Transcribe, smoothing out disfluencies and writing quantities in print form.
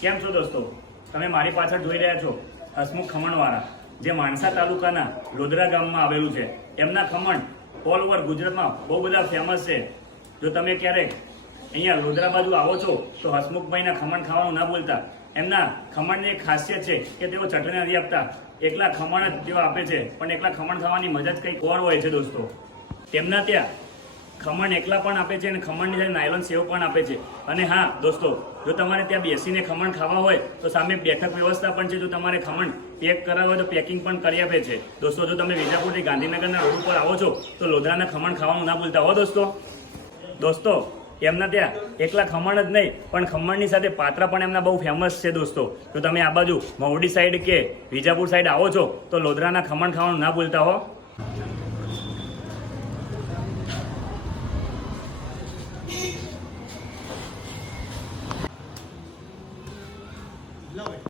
કેમ છો દોસ્તો? તમે મારી પાછળ જોઈ રહ્યા છો હસમુખ ખમણવાળા, જે માણસા તાલુકાના લોધરા ગામમાં આવેલું છે. એમના ખમણ ઓલ ઓવર ગુજરાતમાં બહુ બધા ફેમસ છે. જો તમે ક્યારેક અહીંયા લોધરા બાજુ આવો છો તો હસમુખભાઈના ખમણ ખાવાનું ના ભૂલતા. એમના ખમણની એક ખાસિયત છે કે તેઓ ચટણી નથી આપતા, એકલા ખમણ જ તેઓ આપે છે. પણ એકલા ખમણ ખાવાની મજા જ કંઈક ઓર હોય છે દોસ્તો. તેમના ત્યાં ખમણ એકલા પણ આપે છે અને ખમણની સાથે નાયલોન સેવ પણ આપે છે. અને હા દોસ્તો, જો તમારે ત્યાં બેસીને ખમણ ખાવા હોય તો સામે બેઠક વ્યવસ્થા પણ છે. જો તમારે ખમણ પેક કરાવવા હોય તો પેકિંગ પણ કરી આપે છે. દોસ્તો, જો તમે વિજાપુરથી ગાંધીનગરના રોડ ઉપર આવો છો તો લોધરાના ખમણ ખાવાનું ના ભૂલતા હો દોસ્તો. એમના ત્યાં એકલા ખમણ જ નહીં પણ ખમણની સાથે પાત્રા પણ એમના બહુ ફેમસ છે દોસ્તો. જો તમે આ બાજુ મહુડી સાઈડ કે વિજાપુર સાઈડ આવો છો તો લોધરાના ખમણ ખાવાનું ના ભૂલતા હો.